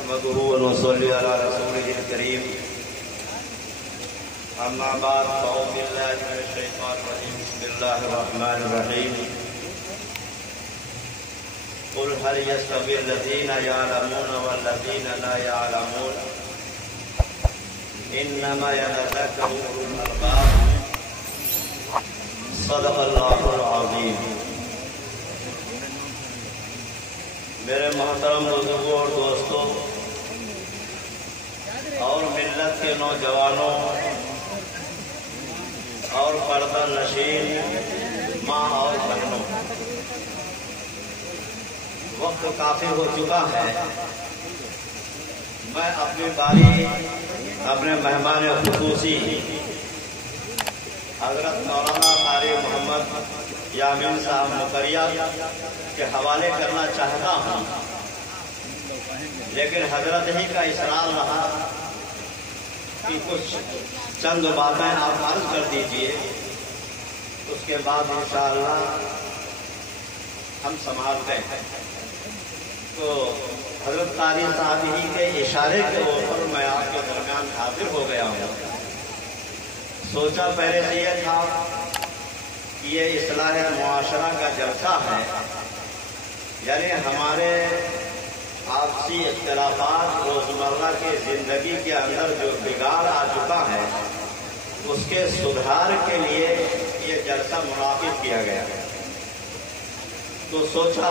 نحمده ونصلي على رسوله الكريم أما بعد فأعوذ بالله من الشيطان الرجيم بسم الله الرحمن الرحيم قل هل يستوي الذين يعلمون والذين لا يعلمون إنما يتذكر أولو الألباب صدق الله العظيم. میرے محترم بزرگوں اور دوستوں اور ملت کے نوجوانوں اور پردہ نشین ماں اور بہنوں، وقت کافی ہو چکا ہے. میں اپنی باری اپنے مہمان خصوصی حضرت مولانا قاری محمد یامین صاحب مکریہ کے حوالے کرنا چاہتا ہوں، لیکن حضرت ہی کا اصرار رہا کہ کچھ چند باتیں آپ عرض کر دیجئے، اس کے بعد انشاءاللہ ہم سنبھالتے ہیں. تو حضرت قاری صاحب ہی کے اشارے کے اوپر میں آپ کے درمیان حاضر ہو گیا ہوں. سوچا پہلے سے یہ تھا کہ یہ اصلاح معاشرہ کا جلسہ ہے، یعنی ہمارے آپسی اختلافات روزمرہ کی زندگی کے اندر جو بگاڑ آ چکا ہے اس کے سدھار کے لیے یہ جلسہ منعقد کیا گیا. تو سوچا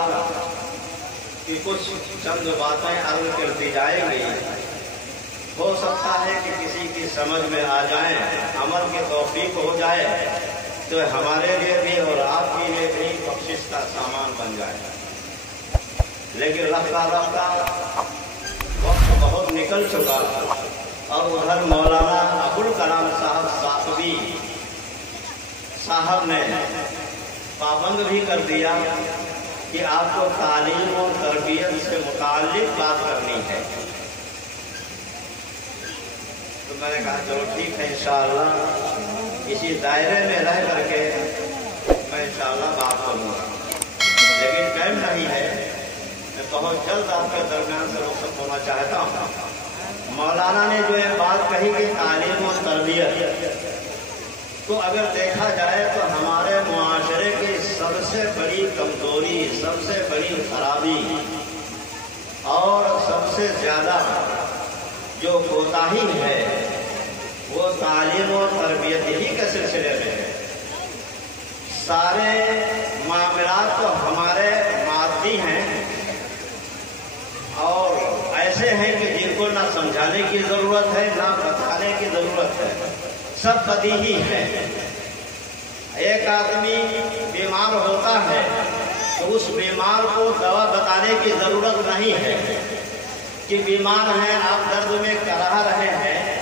کہ کچھ چند باتیں عرض کرتی جائیں گی، ہو سکتا ہے کہ کسی کی سمجھ میں آ جائیں، عمل کی توفیق ہو جائے تو ہمارے لیے بھی اور آپ کے لیے بھی بخشش کا سامان بن جائے. لیکن رفتہ رفتہ وقت بہت نکل چکا اور ادھر مولانا ابوالکلام صاحب صاحبی صاحب نے پابند بھی کر دیا کہ آپ کو تعلیم اور تربیت سے متعلق بات کرنی ہے. تو میں نے کہا چلو ٹھیک ہے، انشاءاللہ اسی دائرے میں رہ کر کے میں انشاءاللہ بات کروں گا. لیکن ٹائم نہیں ہے، میں بہت جلد آپ کے درمیان سے رخصت ہونا چاہتا ہوں. مولانا نے جو یہ بات کہی کہ تعلیم اور تربیت، تو اگر دیکھا جائے تو ہمارے معاشرے کی سب سے بڑی کمزوری، سب سے بڑی خرابی اور سب سے زیادہ جو کوتاہی ہے وہ تعلیم اور تربیت ہی کے سلسلے میں ہے. سارے معاملات تو ہمارے مادی ہیں اور ایسے ہیں کہ جن کو نہ سمجھانے کی ضرورت ہے نہ بتانے کی ضرورت ہے، سب بدیہی ہے. ایک آدمی بیمار ہوتا ہے تو اس بیمار کو دوا بتانے کی ضرورت نہیں ہے کہ بیمار ہیں، آپ درد میں کراہ رہے ہیں،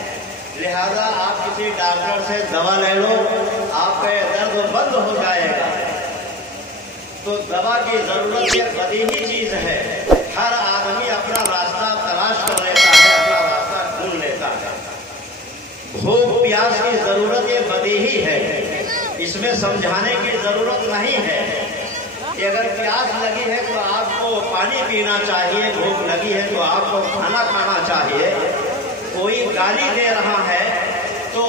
لہذا آپ کسی ڈاکٹر سے دوا لے لو، آپ کا درد بند ہو جائے گا. تو دوا کی ضرورت یہ بدیہی چیز ہے. ہر آدمی اپنا راستہ تلاش کر لیتا ہے، اپنا راستہ ڈھونڈ لیتا ہے. بھوک پیاس کی ضرورت یہ بدیہی ہے، اس میں سمجھانے کی ضرورت نہیں ہے کہ اگر پیاس لگی ہے تو آپ کو پانی پینا چاہیے، بھوک لگی ہے تو آپ کو کھانا کھانا چاہیے. کوئی گالی دے رہا ہے تو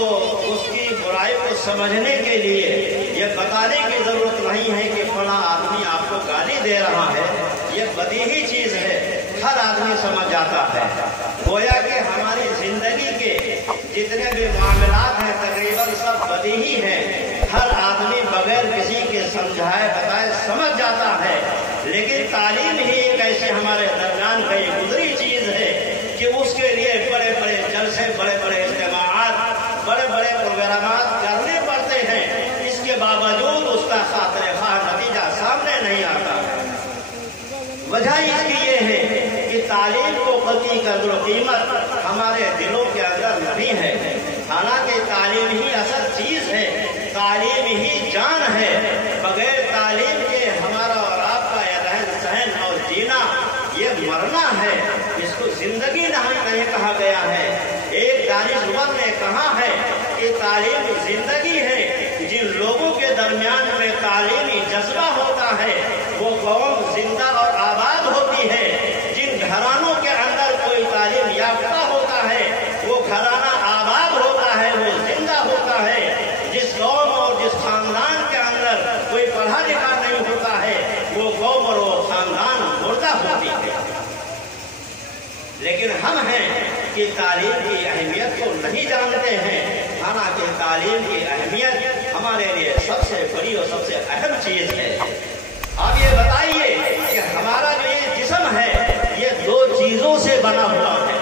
اس کی برائی کو سمجھنے کے لیے یہ بتانے کی ضرورت نہیں ہے کہ فلاں آدمی آپ کو گالی دے رہا ہے. یہ بدیہی چیز ہے، ہر آدمی سمجھ جاتا ہے. گویا کہ ہماری زندگی کے جتنے بھی معاملات ہیں تقریباً سب بدیہی ہیں. ہر آدمی بغیر کسی کے سمجھائے بتائے سمجھ جاتا ہے. لیکن تعلیم ہی ایک ایسے ہمارے درمیان کا یہ گزری چیز ہے کہ اس کے لیے بڑے بڑے جلسے، بڑے بڑے اجتماعات، بڑے بڑے پروگرامات کرنے پڑتے ہیں. اس کے باوجود اس کا خاطر خواہ نتیجہ سامنے نہیں آتا. وجہ اس کی یہ ہے کہ تعلیم کو قطعی قدر و قیمت ہمارے دلوں کے اندر نہیں ہے. حالانکہ تعلیم ہی اصل چیز ہے، تعلیم ہی جان ہے. بغیر تعلیم کے ہمارا اور آپ کا یہ رہن سہن اور جینا یہ مرنا ہے. اس کو زندگی نہیں کہا گیا ہے. ایک دانشور نے کہا ہے کہ تعلیم زندگی ہے. جن لوگوں کے درمیان میں تعلیمی جذبہ ہوتا ہے وہ قوم زندہ اور آباد ہوتی ہے. جن گھرانوں کے اندر کوئی لیکن ہم ہیں کہ تعلیم کی اہمیت کو نہیں جانتے ہیں، حالانکہ تعلیم کی اہمیت ہمارے لیے سب سے بڑی اور سب سے اہم چیز ہے۔ آپ یہ بتائیے کہ ہمارا جو یہ جسم ہے یہ دو چیزوں سے بنا ہوا ہے،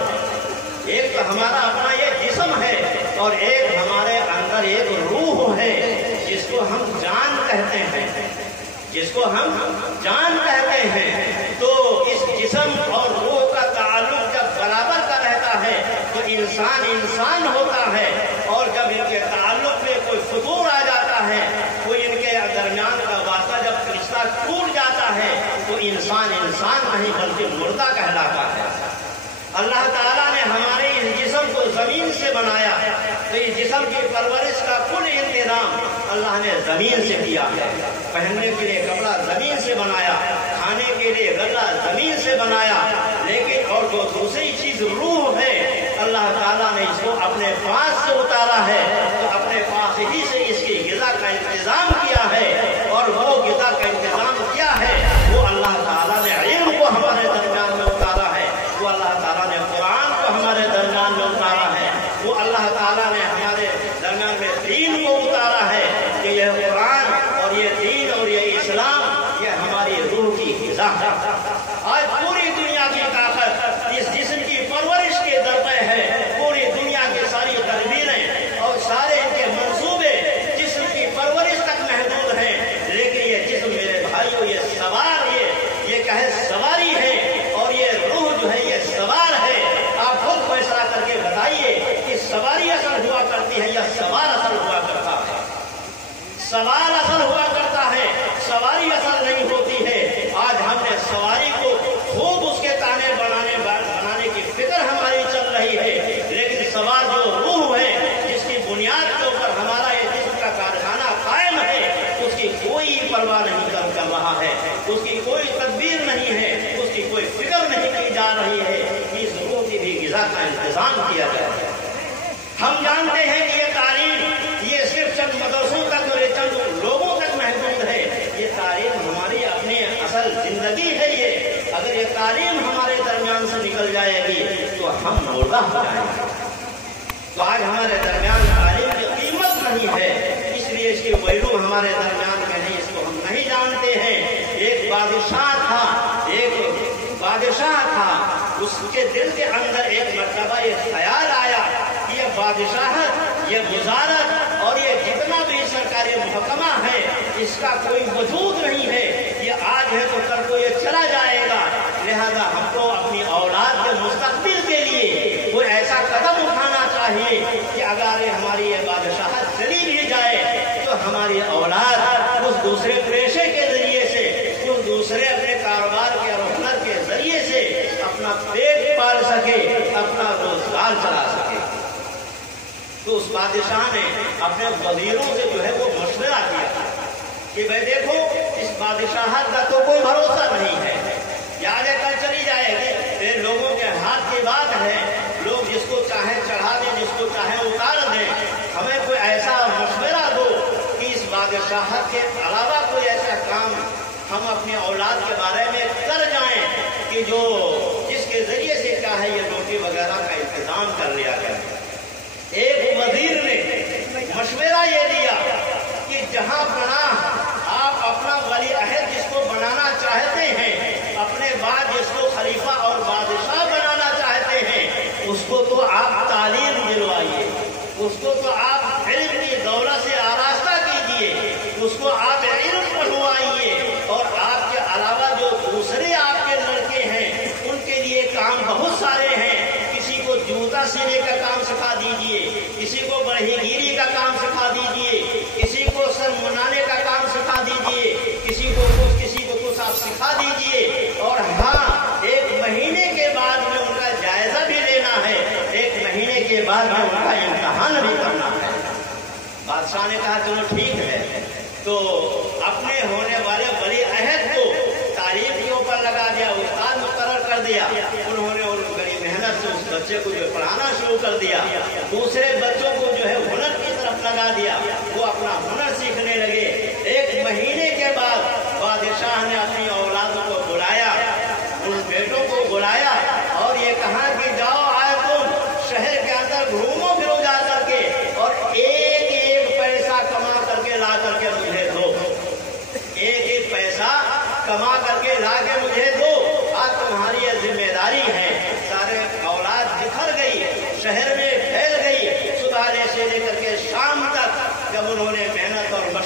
ایک تو ہمارا اپنا یہ جسم ہے اور ایک ہمارے اندر ایک روح ہے جس کو ہم جان کہتے ہیں، جس کو ہم جان کہتے ہیں۔ تو اس جسم اور روح کا تعلق جب برابر کا رہتا ہے تو انسان انسان ہوتا ہے، اور جب ان کے تعلق میں کوئی فتور آ جاتا ہے، کوئی ان کے درمیان کا واسطہ جب رشتہ ٹوٹ جاتا ہے تو انسان انسان نہیں بلکہ مردہ کہلاتا ہے۔ اللہ تعالیٰ نے ہمارے اس جسم کو زمین سے بنایا، تو اس جسم کی پرورش کا کل انتظام اللہ نے زمین سے کیا ہے۔ پہننے کے لیے کپڑا زمین سے بنایا، کھانے کے لیے غلہ زمین سے بنایا، لیکن اور جو دوسری چیز روح ہے اللہ تعالیٰ نے اس کو اپنے پاس سے اتارا ہے، تو اپنے پاس ہی سے اس کی غذا کا انتظام کیا ہے، اور وہ غذا کا انتظام کیا ہے وہ اللہ تعالیٰ نے علم کو ہمارے درمیان میں اتارا ہے، وہ اللہ تعالیٰ نے قرآن کو ہمارے درمیان میں اتارا ہے، وہ اللہ تعالیٰ نے ہمارے درمیان میں دین کو اتارا ہے کہ یہ قرآن اور یہ دین اور یہ اسلام یہ ہماری روح کی غذا ہے۔ آج پوری دنیا کی طاقت اس جسم کی پرورش کے درپے ہے، پوری دنیا کی ساری تدبیریں اور سارے ان کے منصوبے جسم کی پرورش تک محدود ہیں، لیکن یہ جسم میرے بھائیوں یہ سوار یہ کہے سواری ہے، اور یہ روح جو ہے یہ سوار ہے۔ آپ خود فیصلہ کر کے بتائیے کہ سواری اصل ہوا کرتی ہے یا سوار اصل ہوا کرتا ہے؟ سوار اصل ہوا کرتا ہے، سواری اصل نہیں ہوتی ہے۔ آج ہم نے سواری کو خوب اس کے تانے بنانے کی فکر ہماری چل رہی ہے، لیکن سوار جو روح ہے جس کی بنیاد کے اوپر ہمارا یہ جسم کا کارخانہ قائم ہے، اس کی کوئی پرواہ نہیں کر رہا ہے، اس کی کوئی تدبیر نہیں ہے، اس کی کوئی فکر نہیں کی جا رہی ہے کہ اس روح کی بھی غذا کا انتظام کیا جائے۔ ہم جانتے ہیں کہ یہ تعلیم یہ صرف چند مدرسوں تک اور چند لوگوں تک محدود ہے، یہ تعلیم ہماری اپنی اصل زندگی ہے۔ یہ اگر یہ تعلیم ہمارے درمیان سے نکل جائے گی تو ہم مردہ ہو جائیں گے۔ تو آج ہمارے درمیان تعلیم کی قیمت نہیں ہے، اس لیے اس کی ویلو ہمارے درمیان میں نہیں، اس کو ہم نہیں جانتے ہیں۔ ایک بادشاہ تھا، اس کے دل کے اندر ایک مرتبہ یہ خیال آیا کہ یہ بادشاہت، یہ وزارت اور یہ جتنا بھی سرکاری محکمہ ہے اس کا کوئی وجود نہیں ہے، یہ آج ہے تو کل کو یہ چلا جائے گا، لہذا ہم کو اپنی اولاد کے مستقبل کے لیے کوئی ایسا قدم اٹھانا چاہیے کہ اگر ہماری یہ بادشاہت چلی بھی جائے تو ہماری اولاد اس دوسرے پیشے کے ذریعے سے، اس دوسرے اپنے کاروبار کے اور ہنر کے ذریعے سے اپنا پیٹ پال سکے، اپنا روزگار چلا سکے۔ تو اس بادشاہ نے اپنے وزیروں سے جو ہے وہ مشورہ کیا کہ بھائی دیکھو اس بادشاہت کا تو کوئی بھروسہ نہیں ہے، یہ آگے کل چلی جائے گی، پھر لوگوں کے ہاتھ کی بات ہے، لوگ جس کو چاہیں چڑھا دیں، جس کو چاہیں اتار دیں۔ ہمیں کوئی ایسا مشورہ دو کہ اس بادشاہت کے علاوہ کوئی ایسا کام ہم اپنی اولاد کے بارے میں کر جائیں کہ جو جس کے ذریعے سے کیا ہے یہ روٹی وغیرہ کا انتظام کر لیا کرے۔ ایک وزیر نے مشورہ یہ دیا کہ جہاں پناہ آپ اپنا ولی عہد جس کو بنانا چاہتے ہیں، اپنے بعد جس کو خلیفہ اور بادشاہ بنانا چاہتے ہیں، اس کو تو آپ تعلیم دلوائیے، اس کو تو آپ علم کی دولت سے آراستہ کیجیے، اس کو آپ علم پڑھوائیے، اور آپ کے علاوہ جو دوسرے آپ کے لڑکے ہیں ان کے لیے کام بہت سارے ہیں، کسی کو جوتا سینے کا کام سکھا دیجیے، کسی کو بڑھی گیری کا کام سکھا دیجیے، کسی کو سر منانے کا کام سکھا دیجیے، کسی کو کچھ آپ سکھا دیجیے، اور ہاں 1 مہینے کے بعد میں ان کا جائزہ بھی لینا ہے، 1 مہینے کے بعد میں ان کا امتحان بھی کرنا ہے۔ بادشاہ نے کہا چلو ٹھیک ہے، تو اپنے ہونے والے ولی عہد کو تعلیم کے اوپر لگا دیا، استاد مقرر کر دیا، انہوں نے بڑی محنت سے اس بچے کو جو پڑھانا شروع کر دیا، دوسرے بچوں کو جو ہے ہنر کی طرف لگا دیا، وہ اپنا ہنر سیکھنے لگے۔ 1 مہینے کے بعد بادشاہ نے اپنی اولادوں کو بلایا، ان بیٹوں کو بلایا اور یہ کہا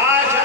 8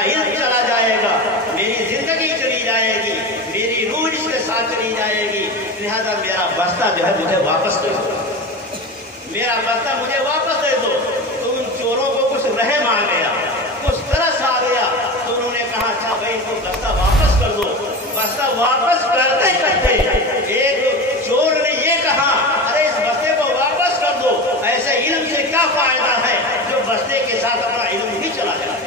میرا علم چلا جائے گا، میری زندگی چلی جائے گی، میری روح اس کے ساتھ چلی جائے گی، لہذا میرا بستہ جو ہے مجھے واپس دے دو، میرا بستہ مجھے واپس دے دو۔ تو ان چوروں کو کچھ رحم آ گیا، کچھ ترس آ گیا، تو انہوں نے کہا اچھا بھائی تو بستہ واپس کر دو۔ بستہ واپس کرتے کرتے ایک چور نے یہ کہا ارے اس بستے کو واپس کر دو، ایسے علم سے کیا فائدہ ہے جو بستے کے ساتھ اپنا علم بھی چلا جائے،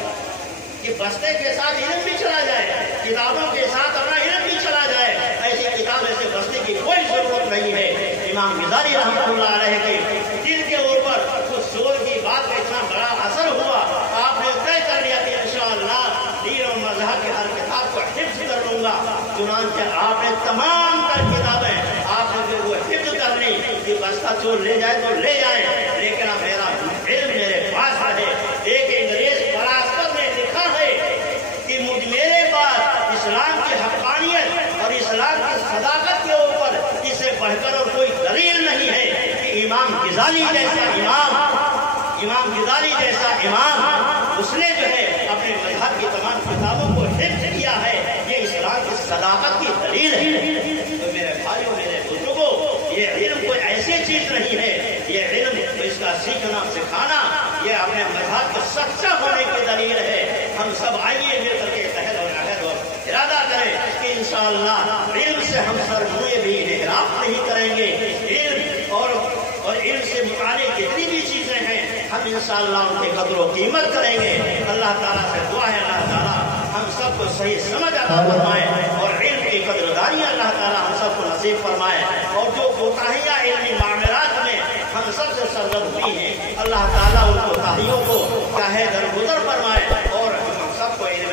کہ بستے کے ساتھ علم بھی چلا جائے، کتابوں کے ساتھ اپنا علم بھی چلا جائے، ایسی کتاب ایسے بستے کی کوئی ضرورت نہیں ہے۔ امام غزالی رحمۃ اللہ علیہ کے دل کے اوپر اس چور کی بات کا اتنا بڑا اثر ہوا، آپ نے طے کر لیا کہ انشاءاللہ دین اور مذہب کی ہر کتاب کو حفظ کر لوں گا۔ چنانچہ آپ نے تمام تر کتابیں آپ نے وہ حفظ کر لی کہ بستہ چور لے جائے تو لے جائیں، لیکن اب میرا علم میرے پاس رہے۔ ایک انگریز فلاسفر نے لکھا ہے کہ میرے پاس اسلام کی حقانیت اور اسلام کی صداقت کے اوپر اس سے بڑھ کر اور کوئی دلیل نہیں ہے کہ امام غزالی جیسا امام اس نے جو ہے اپنے مذہب کی تمام کتابوں کو حفظ کیا ہے، یہ اسلام کی صداقت کی دلیل ہے۔ تو میرے بھائیوں میرے بزرگوں، یہ علم کوئی ایسی چیز نہیں ہے، یہ علم اس کا سیکھنا سکھانا یہ اپنے مذہب کے سچا ہونے کی دلیل ہے۔ ہم سب آئیے مل کر کے عہد اور ارادہ کریں کہ انشاءاللہ علم سے ہم سرمایہ بھی انحراف نہیں کریں گے، علم اور علم سے متعلق جتنی بھی چیزیں ہیں ہم انشاءاللہ ان کی قدر و قیمت کریں گے۔ اللہ تعالیٰ سے دعا ہے اللہ تعالیٰ ہم سب کو صحیح سمجھ عطا فرمائے اور علم کی قدردانی اللہ تعالیٰ ہم سب کو نصیب فرمائے، اور جو کوتاہیاں علمی معاملات میں ہم سب سے سرزد ہوئی ہیں اللہ تعالیٰ ان کوتاہیوں کو چاہے درگزر فرمائے اور ہم سب کو علم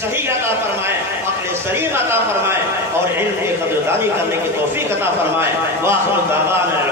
صحیح عطا فرمائے، عقل سلیم عطا فرمائے اور علم کی قدردانی کرنے کی توفیق عطا فرمائے۔ وآخر دعوانا